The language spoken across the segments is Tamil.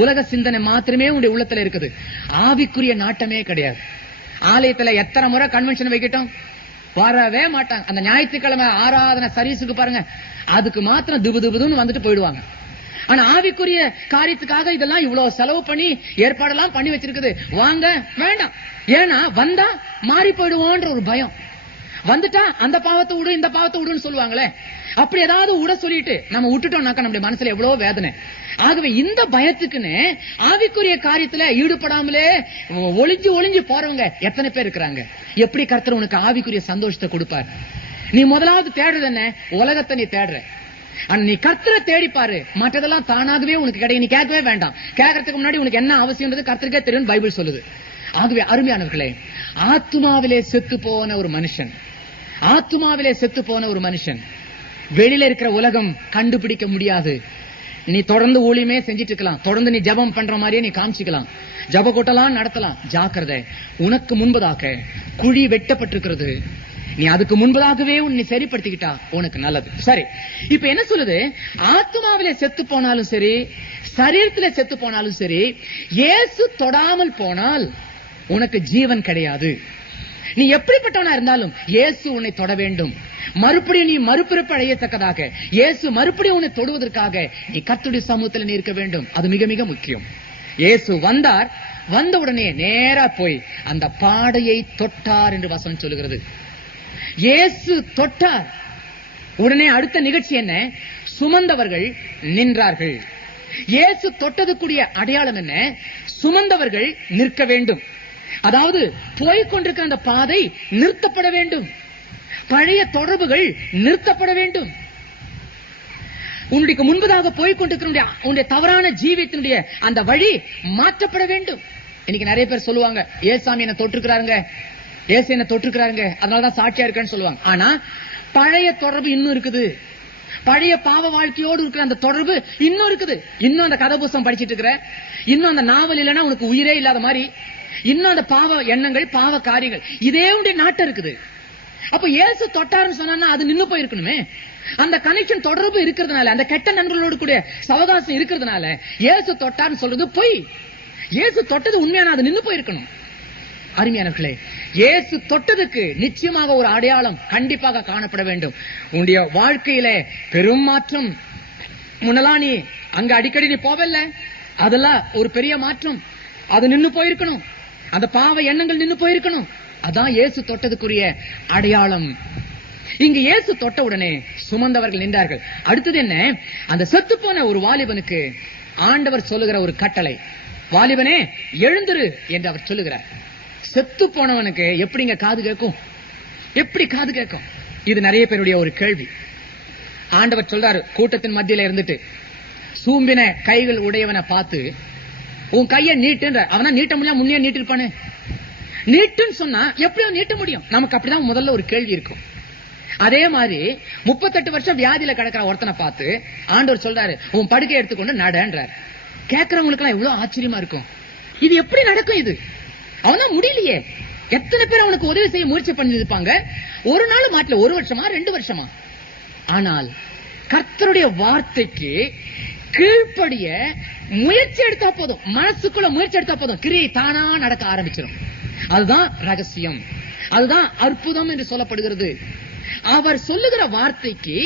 உலக சிந்தனை மாத்திரமே உங்களுடைய உள்ளத்துல இருக்குது. ஆவிக்குரிய நாட்டமே கிடையாது. ஆலயத்துல எத்தனை முறை கன்வென்ஷன் வைக்கட்டும், வரவே மாட்டாங்க. அந்த ஞாயிற்றுக்கிழமை ஆராதனை சர்வீஸுக்கு பாருங்க, அதுக்கு மாத்திரம் துபுதுபுதுன்னு வந்துட்டு போயிடுவாங்க. ஆனா ஆவிக்குரிய காரியத்துக்காக இதெல்லாம் இவ்வளவு செலவு பண்ணி ஏற்பாடெல்லாம் பண்ணி வச்சிருக்குது, வாங்க வேண்டாம். ஏன்னா வந்தா மாறி போயிடுவோன்ற ஒரு பயம். வந்துட்டா அந்த பாவத்தை விடு இந்த பாவத்தை விடுன்னு சொல்லுவாங்களே, அப்படி ஏதாவது விட சொல்லிட்டு நம்ம விட்டுட்டோம்னாக்கா நம்முடைய மனசுல எவ்வளவு வேதனை. ஆகவே இந்த பயத்துக்குன்னு ஆவிக்குரிய காரியத்துல ஈடுபடாமலே ஒளிஞ்சு ஒளிஞ்சு போறவங்க எத்தனை பேர் இருக்கிறாங்க. எப்படி கர்த்தர் உனக்கு ஆவிக்குரிய சந்தோஷத்தை கொடுப்பார்? நீ முதலாவது தேடுறது என்ன? உலகத்தை நீ தேடுற. நீ கர்த்தரை தேடிப்பாரு, மற்றதெல்லாம் தானாகவே உனக்கு கிடைக்கும். நீ கேட்கவே வேண்டாம். கேட்கறதுக்கு முன்னாடி உனக்கு என்ன அவசியம்ன்றது கர்த்தருக்கே தெரியும், பைபிள் சொல்லுது. ஆகவே அருமையானவர்களே, ஆத்துமாவிலே செத்து போன ஒரு மனுஷன், ஆத்துமாவிலே செத்து போன ஒரு மனுஷன் வெளியில இருக்கிற உலகம் கண்டுபிடிக்க முடியாது. நீ தொடர்ந்து ஊழியமே செஞ்சிட்டு இருக்கலாம், தொடர்ந்து நீ ஜபம் பண்ற மாதிரியே நீ காமிச்சிக்கலாம், ஜப கூட்டலாம் நடத்தலாம். ஜாக்கிரதை, உனக்கு முன்பதாக குழி வெட்டப்பட்டிருக்கிறது. நீ அதுக்கு முன்பதாகவே உன்னை சரிப்படுத்திக்கிட்டா உனக்கு நல்லது. சரி, இப்ப என்ன சொல்லுது? ஆத்மாவிலே செத்து போனாலும் சரி, சரீரத்திலே செத்து போனாலும் சரி, இயேசு தொடாமல் போனால் உனக்கு ஜீவன் கிடையாது. நீ எப்படிப்பட்டவனா இருந்தாலும் இயேசு உன்னை தொட வேண்டும். மறுபடியும் நீ மறுபிறப்பு அடையத்தக்கதாக இயேசு மறுபடியும் உன்னை தொடுவதற்காக நீ கர்த்தருடைய சமூகத்தில் நீ இருக்க வேண்டும். அது மிக மிக முக்கியம். இயேசு வந்தார், வந்த உடனே நேரா போய் அந்த பாடையை தொட்டார் என்று வசனம் சொல்லுகிறது. இயேசு தொட்டார் உடனே அடுத்த நிகழ்ச்சி என்ன? சுமந்தவர்கள் நின்றார்கள். இயேசு தொட்டதுக்குரிய அடையாளம் என்ன? சுமந்தவர்கள் நிற்க வேண்டும். அதாவது போய்கொண்டிருக்கிற அந்த பாதை நிறுத்தப்பட வேண்டும். பழைய தொடர்புகள் நிறுத்தப்பட வேண்டும். உன்னுடைய முன்பதாக போய்கொண்டிருக்கிற உன்னுடைய தவறான ஜீவியத்தினுடைய அந்த வழி மாற்றப்பட வேண்டும். இன்னைக்கு நிறைய பேர் சொல்லுவாங்க, ஏசாமி என்ன தொட்டிருக்கிறாருங்க, ஏசு என்ன தொட்டிருக்கிறாருங்க, அதனாலதான் சாட்சியா இருக்கேன்னு சொல்லுவாங்க. ஆனா பழைய தொடர்பு இன்னும் இருக்குது. பழைய பாவ வாழ்க்கையோடு இருக்கிற அந்த தொடர்பு இன்னும் இருக்குது. இன்னும் அந்த கதை புஸ்தகம் படிச்சிட்டு இருக்கிற, இன்னும் அந்த நாவல் இல்லைன்னா உனக்கு உயிரே இல்லாத மாதிரி, இன்னும் அந்த பாவ எண்ணங்கள் பாவ காரியங்கள் இதே உடைய நாட்டம் இருக்குது. அப்ப இயேசு தொட்டாருன்னு சொன்னா அது நின்னு போயிருக்கணுமே. அந்த கனெக்ஷன் தொடர்பு இருக்கிறதுனால, அந்த கெட்ட நண்பர்களோடு கூட சவகாசம் இருக்கிறதுனால இயேசு தொட்டாருன்னு சொல்றது பொய். இயேசு தொட்டது உண்மையான அது நின்னு போயிருக்கணும். அருமையானவர்களே, இயேசு தொட்டதுக்கு நிச்சயமாக ஒரு அடையாளம் கண்டிப்பாக காணப்பட வேண்டும். உன்னுடைய வாழ்க்கையில பெரும் மாற்றம். முன்னெல்லாம் நீ அங்க அடிக்கடி நீ போவல்ல, அதெல்லாம் ஒரு பெரிய மாற்றம். அது நின்னு போயிருக்கணும். அந்த பாவ எண்ணங்கள் நின்னு போயிருக்கணும். அதான் இயேசு தொட்டதுக்குரிய அடையாளம். இங்கு இயேசு தொட்ட உடனே சுமந்தவர்கள் நின்றார்கள். அடுத்தது என்ன? அந்த செத்து போன ஒரு வாலிபனுக்கு ஆண்டவர் சொல்லுகிற ஒரு கட்டளை, வாலிபனே எழுந்திரு என்று அவர் சொல்லுகிறார். செத்து போனவனுக்கு எப்படிங்க காது கேட்கும்? எப்படி காது கேட்கும்? இது நிறைய பேருடைய ஒரு கேள்வி. ஆண்டவர் சொல்றாரு, கூட்டத்தின் மத்தியில இருந்துட்டு சூம்பின கைகள் உடையவனை பார்த்து உன் கையை நீட்டுன்ற. அவனா நீட்ட முடியாது, முன்னே நீட்டிருப்பானு. நீட்டுன்னு சொன்னா எப்படியோ நீட்ட முடியும். நமக்கு அப்படிதான் முதல்ல ஒரு கேள்வி இருக்கும். அதே மாதிரி 38 வருஷம் வியாதியில கிடக்கிற ஒருத்தனை பார்த்து ஆண்டவர் சொல்றாரு, உன் படுக்கை எடுத்துக்கொண்டு நடன்றார். கேட்கறவங்களுக்கு எல்லாம் எவ்வளவு ஆச்சரியமா இருக்கும். இது எப்படி நடக்கும்? இது அவனா முடியலையே. எத்தனை பேர் அவனுக்கு உதவி செய்ய முயற்சி பண்ணிருப்பாங்க. ஒரு நாள் மாட்டல, 1 வருஷமா 2 வருஷமா. ஆனால் கர்த்தருடைய வார்த்தைக்கு கீழ்ப்படிய முயற்சி எடுத்தா போதும், மனசுக்குள்ள முயற்சி எடுத்தா போதும், கிரியை தானா நடக்க ஆரம்பிச்சிடும். அதுதான் ரகசியம், அதுதான் அற்புதம் என்று சொல்லப்படுகிறது. அவர் சொல்லுகிற வார்த்தைக்கு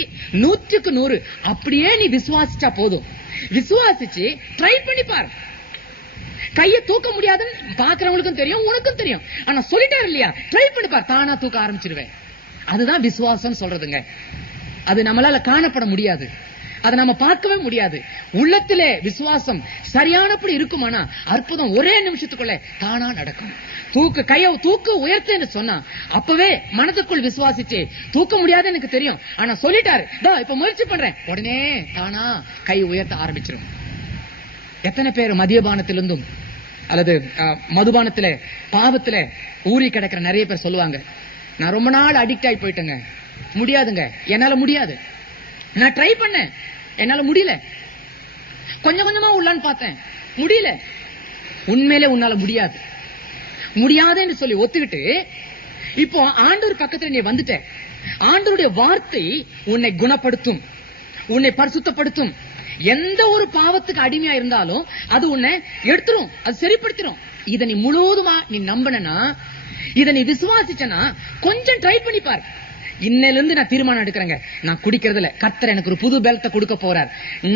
100க்கு 100 அப்படியே நீ விசுவாசிச்சா போதும். விசுவாசிச்சு ட்ரை பண்ணி பாரு. கையை தூக்க முடியாதுன்னு பாக்குறவங்களுக்கும் தெரியும், உனக்கும் தெரியும். ஆனா சொல்லிட்டாரு இல்லையா, ட்ரை பண்ணி பாரு, தானா தூக்க ஆரம்பிச்சிருவேன். அதுதான் விசுவாசம் சொல்றதுங்க. அது நம்மளால காணப்பட முடியாது, அதை நம்ம பார்க்கவே முடியாது. உள்ளத்திலே விசுவாசம் சரியானபடி இருக்குமானா அற்புதம் ஒரே நிமிஷத்துக்குள்ள தானா நடக்கும். கையை தூக்கு உயர்த்து சொன்னா அப்பவே மனதுக்குள் விசுவாசிச்சு தூக்க முடியாது எனக்கு தெரியும், ஆனா சொல்லிட்டாரு இப்ப முயற்சி பண்றேன், உடனே தானா கை உயர்த்த ஆரம்பிச்சிடும். எத்தனை பேர் மதியபானத்திலிருந்தும் அல்லது மதுபானத்தில பாவத்தில ஊறி கிடக்கிற நிறைய பேர் சொல்லுவாங்க, நான் ரொம்ப நாள் அடிக்ட் ஆகி போயிட்டேங்க, முடியாதுங்க, என்னால முடியாது, நான் ட்ரை பண்ணேன், என்னால முடியல, கொஞ்சம் கொஞ்சமா உள்ளான்னு பார்த்தேன், முடியல. உண்மையிலே உன்னால முடியாது, முடியாதுன்னு சொல்லி ஒத்துக்கிட்டு இப்போ ஆண்டவர் பக்கத்துல நீ வந்துட்ட. ஆண்டவருடைய வார்த்தை உன்னை குணப்படுத்தும், உன்னை பரிசுத்தப்படுத்தும். எந்த ஒரு பாவத்துக்கு அடிமையா இருந்தாலும் அது உன்னை எடுத்துரும், அது சரிப்படுத்திடும். இதை நீ முழுவதுமா நீ நம்பினா, இதை நீ விசுவாசிச்சனா, கொஞ்சம் ட்ரை பண்ணி பாரு. இன்னையில இருந்து நான் தீர்மானம் எடுக்கிறேங்க, நான் குடிக்கிறதுல கர்த்தர் எனக்கு ஒரு புது பெல்ட்டை கொடுக்க போறார்.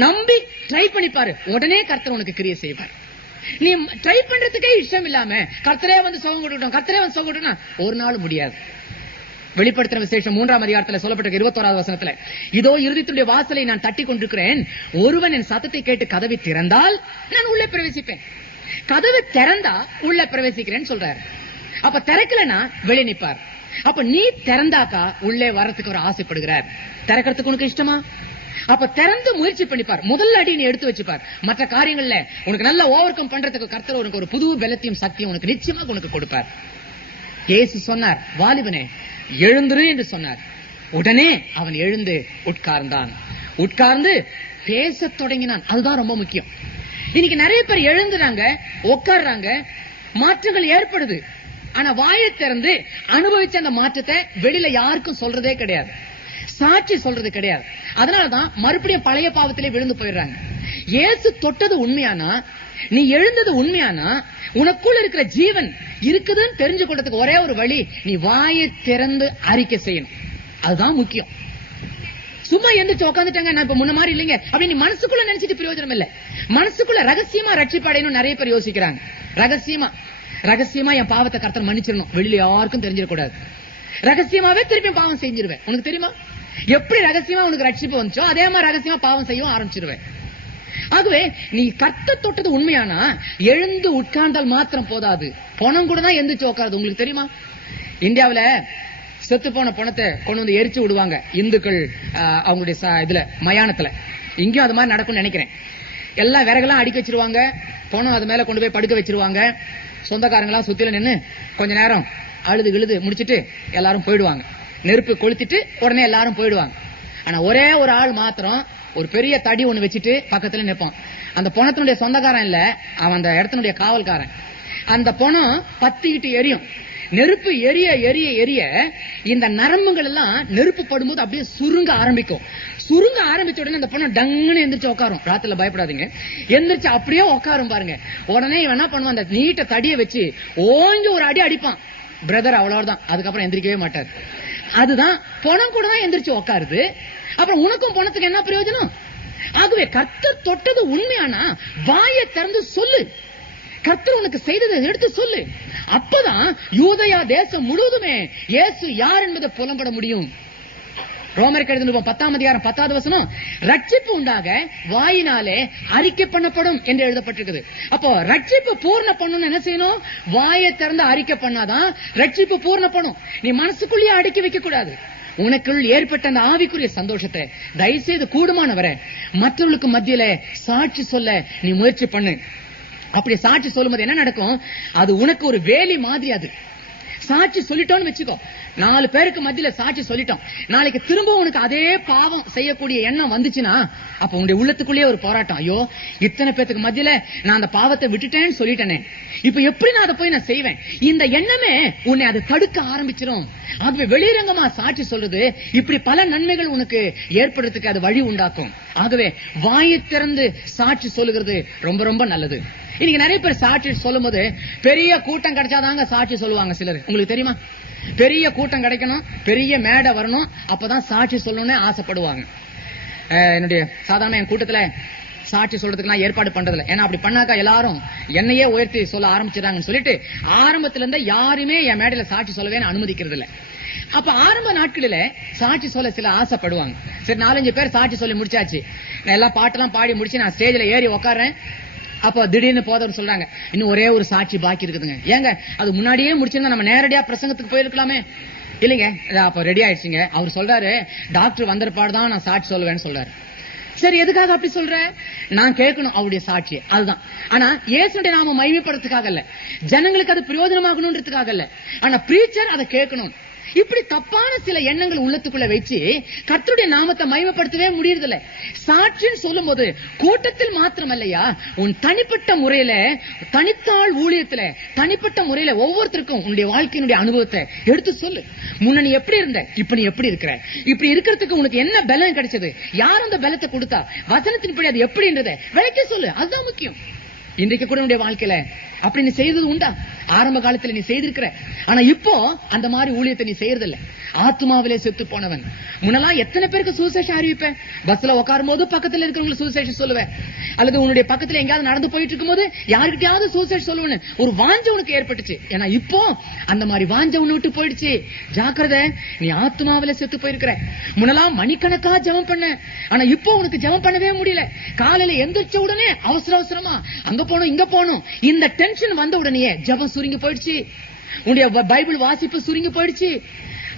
நம்பி ட்ரை பண்ணி பாரு, உடனே கர்த்தர் உனக்கு கிரியை செய்வார். நீ ட்ரை பண்றதுக்கே இஷ்டம் இல்லாம கர்த்தரே வந்து சுகம் கொடுக்கட்டும், கர்த்தரே வந்து சுகம் கொடுக்கணும், ஒரு நாள் முடியாது. வெளிப்படுத்தின விசேஷம் 3ஆம் அதிகாரத்தில் சொல்லப்பட்ட 21வது வசனத்துல, இதோ இருதயத்துடைய வாசலை நான் தட்டி கொண்டிருக்கிறேன், ஒருவன் என் சத்தத்தை கேட்டு கதவை திறந்தால் நான் உள்ளே பிரவேசிப்பேன். கதவை திறந்தா உள்ள பிரவேசிக்கிறேன்னு சொல்றாரு. அப்ப திறக்கலனா வெளியே நிப்பார். அப்ப நீ திறந்தாக்கா உள்ளே வரத்துக்கு ஒரு ஆசைப்படுகிறார். திறக்கிறதுக்கு உனக்கு இஷ்டமா? அப்ப திறந்து முயற்சி பண்ணிப்பார். முதல்ல அடி நீ எடுத்து வச்சுப்பார். மற்ற காரியங்கள்ல உனக்கு நல்லா ஓவர் கம் பண்றதுக்கு கர்த்தர் உனக்கு ஒரு புது பலத்தையும் சக்தியும் உனக்கு நிச்சயமாக உனக்கு கொடுப்பார். இயேசு சொன்னார், வாலிபனே எழுந்துரு என்று சொன்னார். உடனே அவன் எழுந்து உட்கார்ந்தான். உட்கார்ந்து பேச தொடங்கினான். அதுதான் ரொம்ப முக்கியம். இன்னைக்கு நிறைய பேர் எழுந்துறாங்க, உட்கார்றாங்க, மாற்றங்கள் ஏற்படுது. ஆனா வாயை திறந்து அனுபவிச்ச அந்த மாற்றத்தை வெளியில யாருக்கும் சொல்றதே கிடையாது, சாட்சி சொல்றது கிடையாது. அதனாலதான் மறுபடியும் பழைய பாவத்திலே விழுந்து போயிடுறாங்க. இயேசு தொட்டது உண்மையானா, நீ எழுந்தது உண்மையானா, உனக்குள்ள இருக்கிற ஜீவன் இருக்குதுன்னு தெரிஞ்சு கொண்டதுக்கு ஒரே ஒரு வழி, நீ வாயை திறந்து அறிக்கை செய்யணும். அதுதான் முக்கியம். சும்மா எந்திரிச்சு உட்காந்துட்டாங்க, நான் இப்ப முன்ன மாதிரி இல்லைங்க அப்படி நீ மனசுக்குள்ள நினைச்சிட்டு பிரயோஜனம் இல்ல. மனசுக்குள்ள ரகசியமா ரட்சிப்படையணும் நிறைய பேர் யோசிக்கிறாங்க. ரகசியமா என் பாவத்தை கர்த்தர் மன்னிச்சிடணும், வெளியில யாருக்கும் தெரிஞ்சிடக்கூடாது. ரகசியமாவே திருப்பி பாவம் செஞ்சிருவேன். உனக்கு தெரியுமா, எப்படி ரகசியமா உனக்கு ரட்சிப்பு வந்துச்சோ அதே மாதிரி ரகசியமா பாவம் செய்யவும் ஆரம்பிச்சிருவேன். ஆகவே நீ கர்த்தர் தொட்டது உண்மையானா எழுந்து உட்கார்ந்தால் மாத்திரம் போதாது, பணம் கூட தான் எந்திரிச்சு உட்காருது. உங்களுக்கு தெரியுமா, இந்தியாவில செத்து போன பணத்தை கொண்டு வந்து எரிச்சு விடுவாங்க இந்துக்கள் அவங்களுடைய இதுல மயானத்துல. இங்கேயும் அது மாதிரி நடக்கும்னு நினைக்கிறேன். எல்லா விறகெல்லாம் அடுக்கி வச்சிருவாங்க, பணம் அது மேல கொண்டு போய் படுக்க வச்சிருவாங்க. சொந்தக்காரங்களாம் சுத்தில நின்று கொஞ்ச நேரம் அழுது விழுது முடிச்சிட்டு எல்லாரும் போயிடுவாங்க. நெருப்பு கொளுத்திட்டு உடனே எல்லாரும் போயிடுவாங்க. ஆனா ஒரே ஒரு ஆள் மாத்திரம் ஒரு பெரிய தடி ஒண்ணு வச்சுட்டு பக்கத்துல நிற்பான். அந்த பணத்தினுடைய சொந்தக்காரன் இல்ல, அவன் அந்த இடத்தினுடைய காவல்காரன். அந்த பணம் பத்திக்கிட்டு எரியும். நெருப்பு எரிய எரிய எரிய இந்த நரம்புகள் எல்லாம் நெருப்பு படும்போது அப்படியே சுருங்க ஆரம்பிக்கும். சுருங்க ஆரம்பிச்ச உடனே அந்த பொண்ணு டங்குன்னு எந்திரிச்சு உட்காரும். ராத்திரில பயப்படாதீங்க, எந்திரிச்சு அப்படியே உட்காரும் பாருங்க. உடனே இவன் என்ன பண்ணுவான், அந்த நீட்ட தடியை வச்சு ஓங்கி ஒரு அடி அடிப்பான். பிரதர் அவ்வளவுதான், அதுக்கப்புறம் எந்திரிக்கவே மாட்டார். அதுதான் பணம் கூட தான் எந்திரிச்சு உட்காருது. அப்புறம் உனக்கும் பணத்துக்கு என்ன பிரயோஜனம்? ஆகவே கர்த்தர் தொட்டது உண்மையானா வாயை திறந்து சொல்லு, கர்த்தர் உனக்கு செய்ததை எடுத்து சொல்லு. அப்பதான் யூதயா தேசம் முழுவதுமே இயேசு யார் என்பதை புலம்பட முடியும். ரோமருக்கு எழுதின 10ஆம் அதிகாரம் 10வது வசனம், ரட்சிப்பு உண்டாக வாயினாலே அறிக்கை பண்ணப்படும் என்று எழுதப்பட்டிருக்குது. அப்போ ரட்சிப்பு பூர்ண பண்ணணும் என்ன செய்யணும்? வாயை திறந்து அறிக்கை பண்ணாதான் ரட்சிப்பு பூர்ணப்படும். நீ மனசுக்குள்ளேயே அடக்கி வைக்க கூடாது. உனக்குள் ஏற்பட்ட அந்த ஆவிக்குரிய சந்தோஷத்தை தயவுசெய்து கூடுமான வரை மற்றவர்களுக்கு மத்தியில சாட்சி சொல்ல நீ முயற்சி பண்ணு. அப்படி சாட்சி சொல்லும் போது என்ன நடக்கும், அது உனக்கு ஒரு வேலி மாதிரி. அது சாட்சி சொல்லிட்டோம்னு வச்சுக்கோ, 4 பேருக்கு மத்தியில சாட்சி சொல்லிட்டோம். நாளைக்கு திரும்ப உனக்கு அதே பாவம் செய்யக்கூடிய எண்ணம் வந்துச்சுன்னா அப்ப உங்களுடைய உள்ளத்துக்குள்ளேயே ஒரு போராட்டம், ஐயோ இத்தனை பேருக்கு மத்தியில நான் அந்த பாவத்தை விட்டுட்டேன்னு சொல்லிட்டேனே, இப்ப எப்படி நான் அதை போய் நான் செய்வேன்? இந்த எண்ணமே உன்னை அதை தடுக்க ஆரம்பிச்சிடும். ஆகவே வெளிரங்கமா சாட்சி சொல்றது இப்படி பல நன்மைகள் உனக்கு ஏற்படுறதுக்கு அது வழி உண்டாக்கும். ஆகவே வாயை திறந்து சாட்சி சொல்லுகிறது ரொம்ப ரொம்ப நல்லது. இன்னைக்கு நிறைய பேர் சாட்சி சொல்லும் போது பெரிய கூட்டம் கிடைச்சாதாங்க சாட்சி சொல்லுவாங்க. சிலர் உங்களுக்கு தெரியுமா, பெரிய கூட்டம் கிடைக்கணும், பெரிய மேடை வரணும், அப்பதான் சாட்சி சொல்லணும்னு ஆசைப்படுவாங்க. என்னுடைய சாதாரண என் கூட்டத்துல சாட்சி சொல்றதுக்கு நான் ஏற்பாடு பண்றதில்ல. ஏன்னா அப்படி பண்ணாக்கா எல்லாரும் என்னையே உயர்த்தி சொல்ல ஆரம்பிச்சிடாங்கன்னு சொல்லிட்டு ஆரம்பத்துல இருந்து யாருமே என் மேடையில சாட்சி சொல்லவே அனுமதிக்கிறது இல்ல. அப்ப ஆரம்ப நாட்களில சாட்சி சொல்ல சில ஆசைப்படுவாங்க. சரி 4-5 பேர் சாட்சி சொல்லி முடிச்சாச்சு, நான் எல்லாம் பாட்டெல்லாம் பாடி முடிச்சு நான் ஸ்டேஜ்ல ஏறி உட்கார்றேன். அப்போ திடீர்னு போதவர் சொல்றாங்க, இன்னும் ஒரே ஒரு சாட்சி பாக்கி இருக்குதுங்க. ஏங்க அது முன்னாடியே முடிச்சிருந்தா நம்ம நேரடியா பிரசங்கத்துக்கு போயிருக்கலாமே. இல்லைங்க அப்ப ரெடி ஆயிடுச்சுங்க. அவர் சொல்றாரு, டாக்டர் வந்திருப்பாடுதான் நான் சாட்சி சொல்லுவேன்னு சொல்றாரு. சரி எதுக்காக அப்படி சொல்ற? நான் கேட்கணும் அவருடைய சாட்சி, அதுதான். ஆனா இயேசுடைய நாம மகிமைப்படுறதுக்காக இல்ல, ஜனங்களுக்கு அது பிரயோஜனமாகணும்ன்றதுக்காக இல்ல. ஆனா பிரீச்சர் அதை கேட்கணும். இப்படி தப்பான சில எண்ணங்கள் உள்ளத்துக்குள்ள வச்சு கர்த்தருடைய நாமத்தை மகிமைப்படுத்தவே முடியறதில்ல. சாட்சின்னு சொல்லும் போது கூட்டத்தில் மாத்திரம் இல்லையா, உன் தனிப்பட்ட முறையில, தனித்தாள் ஊழியத்துல, தனிப்பட்ட முறையில ஒவ்வொருத்தருக்கும் உன்னுடைய வாழ்க்கையினுடைய அனுபவத்தை எடுத்து சொல்லு. முன்ன நீ எப்படி இருந்த, இப்ப நீ எப்படி இருக்கிற, இப்படி இருக்கிறதுக்கு உனக்கு என்ன பலம் கிடைச்சது, யார் அந்த பலத்தை கொடுத்தா, வசனத்தின்படி அது எப்படின்றத விளக்கி சொல்லு. அதுதான் முக்கியம். இன்றைக்கு கூட உன்னுடைய வாழ்க்கையில அப்படி நீ செய்தது உண்டா? ஆரம்ப காலத்துல நீ செய்திருக்கிற, ஆனா இப்போ அந்த மாதிரி ஊழியத்தை நீ செய்யறதில்ல. ஆத்மாவிலே செத்து போனவன். முன்னெல்லாம் எத்தனை பேருக்கு சுவிசேஷம் அறிவிப்பேன்? பஸ்ல உட்காரும் போது பக்கத்துல இருக்கிறவங்களுக்கு சுவிசேஷம் சொல்லுவேன், அல்லது உன்னுடைய பக்கத்துல எங்கேயாவது நடந்து போயிட்டு இருக்கும் போது யாருக்கிட்டையாவது சுவிசேஷம் சொல்லுவேன்னு ஒரு வாஞ்ச உனக்கு ஏற்பட்டுச்சு. ஏன்னா இப்போ அந்த மாதிரி வாஞ்ச உன்னை விட்டு போயிடுச்சு. ஜாக்கிரதை, நீ ஆத்மாவில செத்து போயிருக்கிற. முன்னெல்லாம் மணிக்கணக்கா ஜெபம் பண்ண, ஆனா இப்போ உனக்கு ஜெபம் பண்ணவே முடியல. காலையில எந்திரிச்ச உடனே அவசர அவசரமா அங்க போனோம் இங்க போனோம், இந்த டென்ஷன் வந்த உடனே ஜெபம் சுருங்கி போயிடுச்சு. உன்னுடைய பைபிள் வாசிப்பு சுருங்கி போயிடுச்சு.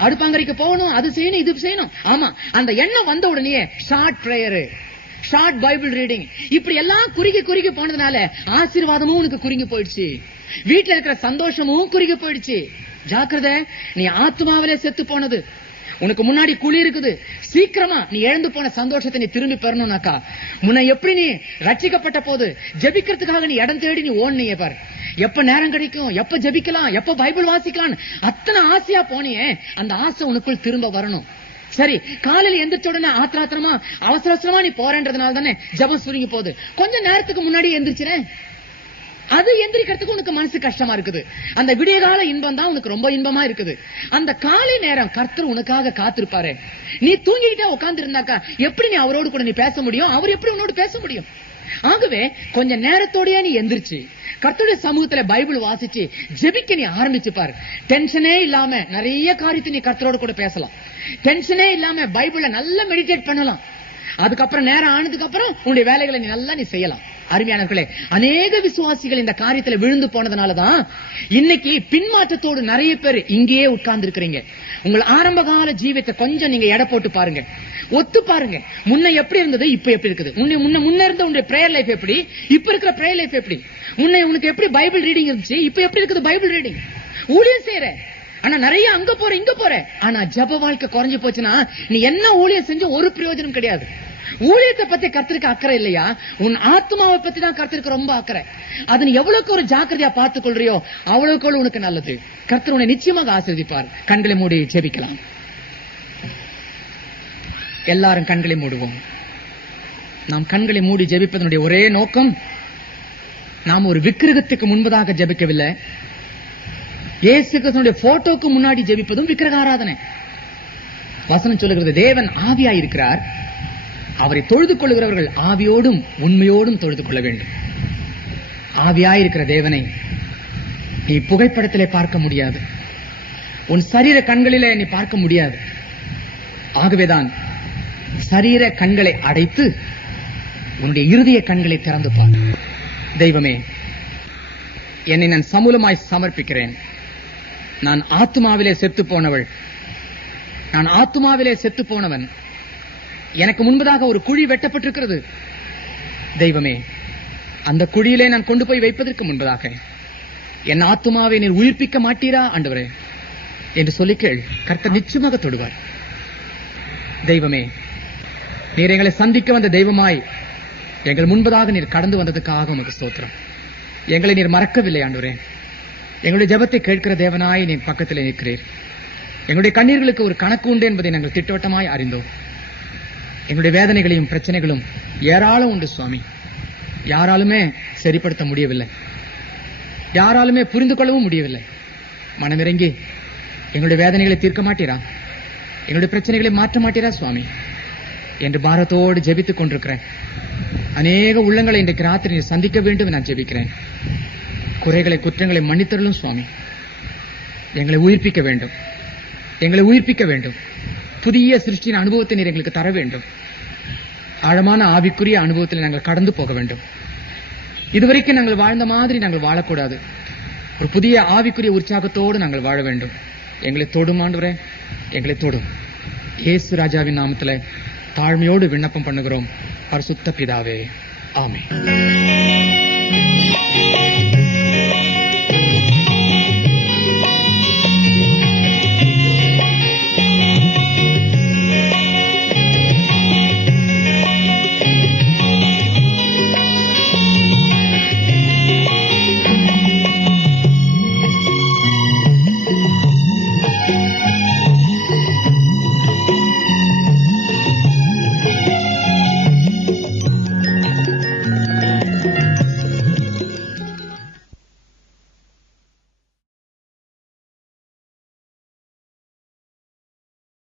அடுப்பாங்கரைக்கு போகணும், அது செய்யணும், இது செய்யணும். ஆமா, அந்த எண்ணம் வந்த உடனே short prayer, short Bible reading, இப்படி எல்லாம் குறுகி குறுகி போனதுனால ஆசீர்வாதமும் உனக்கு குறுகி போயிடுச்சு. வீட்டுல இருக்கிற சந்தோஷமும் குறுகி போயிடுச்சு. ஜாக்கிரதை, நீ ஆத்மாவிலே செத்து போனது. உனக்கு முன்னாடி குழி இருக்குது. சீக்கிரமா நீ எழுந்து போன சந்தோஷத்தை நீ திரும்பி பெறணும்னாக்கா, முன்ன எப்படி நீ ரட்சிக்கப்பட்ட போது ஜெபிக்கிறதுக்காக நீ இடம் தேடி நீ ஓடுனீங்க பாரு, எப்ப நேரம் கிடைக்கும், எப்ப ஜெபிக்கலாம், எப்ப பைபிள் வாசிக்கலாம், அத்தனை ஆசையா போனியே, அந்த ஆசை உனக்குள் திரும்ப வரணும். சரி, காலையில எந்திரிச்ச உடனே ஆத்திரமா அவசர அவசரமா நீ போறேன்றதுனால தானே ஜெபம் சுருங்கி போகுது. கொஞ்ச நேரத்துக்கு முன்னாடி எந்திரிச்சிரேன், அது எந்திரிக்கிறதுக்கு உனக்கு மனசு கஷ்டமா இருக்குது. அந்த விடியகால இன்பம் தான் உனக்கு ரொம்ப இன்பமா இருக்குது. அந்த காலை நேரம் கர்த்தர் உனக்காக காத்திருப்பாரு. நீ தூங்கிக்கிட்டே உட்கார்ந்து இருந்தாக்கா எப்படி நீ அவரோடு கூட நீ பேச முடியும்? அவர் எப்படி உன்னோடு பேச முடியும்? ஆகவே கொஞ்ச நேரத்தோடய நீ எந்திரிச்சு கர்த்தருடைய சமூகத்துல பைபிள் வாசிச்சு ஜெபிக்க நீ ஆரம்பிச்சு பாரு. டென்ஷனே இல்லாம நிறைய காரியத்தை நீ கர்த்தரோடு கூட பேசலாம். டென்ஷனே இல்லாம பைபிள நல்லா மெடிடேட் பண்ணலாம். அதுக்கப்புறம் நேரம் ஆனதுக்கு அப்புறம் உன்னுடைய வேலைகளை நீ நல்லா நீ செய்யலாம். அருமையானவர்களே, அநேக விசுவாசிகள் இந்த காரியத்துல விழுந்து போனதுனாலதான் இன்னைக்கு பின்மாற்றத்தோடு நிறைய பேர் இங்கேயே உட்கார்ந்து இருக்கிறீங்க. உங்கள் ஆரம்ப கால ஜீவியத்தை கொஞ்சம் நீங்க எடை போட்டு பாருங்க, ஒத்து பாருங்க. முன்ன எப்படி இருந்தது, இப்ப எப்படி இருக்குது? முன்ன இருந்த உங்களுடைய பிரேயர் லைஃப் எப்படி, இப்ப இருக்கிற பிரேயர் லைஃப் எப்படி? முன்ன உனக்கு எப்படி பைபிள் ரீடிங் இருந்துச்சு, இப்ப எப்படி இருக்குது பைபிள் ரீடிங்? ஊழியம் செய்யற, ஆனா நிறைய அங்க போற இங்க போற, ஆனா ஜப வாழ்க்கை குறைஞ்சு போச்சுன்னா நீ என்ன ஊழியம் செஞ்ச ஒரு பிரயோஜனம் கிடையாது. ஊழியத்தை பத்தி கர்த்தருக்கு அக்கறை இல்லையா? உன் ஆத்மாவை பத்தி தான் கர்த்தருக்கு ரொம்ப அக்கறை. அது நீ எவ்வளவுக்கு ஒரு ஜாக்கிரதையா பார்த்துக் கொள்றியோ அவ்வளவுக்கு உனக்கு நல்லது. கர்த்தர் உன்னை நிச்சயமாக ஆசீர்வதிப்பார். கண்களை மூடி ஜெபிக்கலாம். எல்லாரும் கண்களை மூடுவோம். நாம் கண்களை மூடி ஜெபிப்பதனுடைய ஒரே நோக்கம், நாம் ஒரு விக்கிரகத்துக்கு முன்பதாக ஜெபிக்கவில்லை. இயேசு கிறிஸ்துவினுடைய போட்டோக்கு முன்னாடி ஜெபிப்பதும் விக்கிரக ஆராதனை. வசனம் சொல்லுகிறது, தேவன் ஆவியாயிருக்கிறார், அவரை தொழுது கொள்கிறவர்கள் ஆவியோடும் உண்மையோடும் தொழுது கொள்ள வேண்டும். ஆவியாயிருக்கிற தேவனை நீ புகைப்படத்திலே பார்க்க முடியாது, உன் சரீர கண்களிலே நீ பார்க்க முடியாது. ஆகவேதான் சரீர கண்களை அடைத்து உன்னுடைய இருதய கண்களை திறந்து பார். தெய்வமே, என்னை நான் சமூலமாய் சமர்ப்பிக்கிறேன். நான் ஆத்மாவிலே செத்து போனவள், நான் ஆத்மாவிலே செத்து போனவன். எனக்கு முன்பதாக ஒரு குழி வெட்டப்பட்டிருக்கிறது. தெய்வமே, அந்த குழியிலே நான் கொண்டு போய் வைப்பதற்கு முன்பதாக என் ஆத்மாவை நீர் உயிர்ப்பிக்க மாட்டீரா ஆண்டவரே என்று சொல்லி கேள். கர்த்தர் நிச்சயமாக தொடுவார். தெய்வமே, நீர் எங்களை சந்திக்க வந்த தெய்வமாய் எங்கள் முன்பதாக நீர் கடந்து வந்ததுக்காக உமக்கு ஸ்தோத்திரம். எங்களை நீர் மறக்கவில்லை ஆண்டவரே. எங்களுடைய ஜெபத்தை கேட்கிற தேவனாய் நீர் பக்கத்தில் நிற்கிறீர். எங்களுடைய கண்ணீர்களுக்கு ஒரு கணக்கு உண்டு என்பதை நாங்கள் திட்டவட்டமாய் அறிந்தோம். எங்களுடைய வேதனைகளையும் பிரச்சனைகளும் ஏராளம் உண்டு சுவாமி. யாராலுமே சரிப்படுத்த முடியவில்லை, யாராலுமே புரிந்து கொள்ளவும் முடியவில்லை. மனமிறங்கி எங்களுடைய வேதனைகளை தீர்க்க மாட்டீரா, எங்களுடைய பிரச்சனைகளை மாற்ற மாட்டீரா சுவாமி என்று பாரத்தோடு ஜெபித்துக் கொண்டிருக்கிறேன். அநேக உள்ளங்களை இன்றைக்கு ராத்திரி சந்திக்க வேண்டும் நான் ஜெபிக்கிறேன். குறைகளை குற்றங்களை மன்னித்தருளும் சுவாமி. எங்களை உயிர்ப்பிக்க வேண்டும், எங்களை உயிர்ப்பிக்க வேண்டும். புதிய சிருஷ்டியின் அனுபவத்தை நீர் எங்களுக்கு தர வேண்டும். ஆழமான ஆவிக்குரிய அனுபவத்தில் நாங்கள் கடந்து போக வேண்டும். இதுவரைக்கும் நாங்கள் வாழ்ந்த மாதிரி நாங்கள் வாழக்கூடாது. ஒரு புதிய ஆவிக்குரிய உற்சாகத்தோடு நாங்கள் வாழ வேண்டும். எங்களை தொடும் ஆண்டவரே, எங்களை தொடும். இயேசு ராஜாவின் நாமத்தில் தாழ்மையோடு விண்ணப்பம் பண்ணுகிறோம் பரிசுத்த பிதாவே, ஆமென்.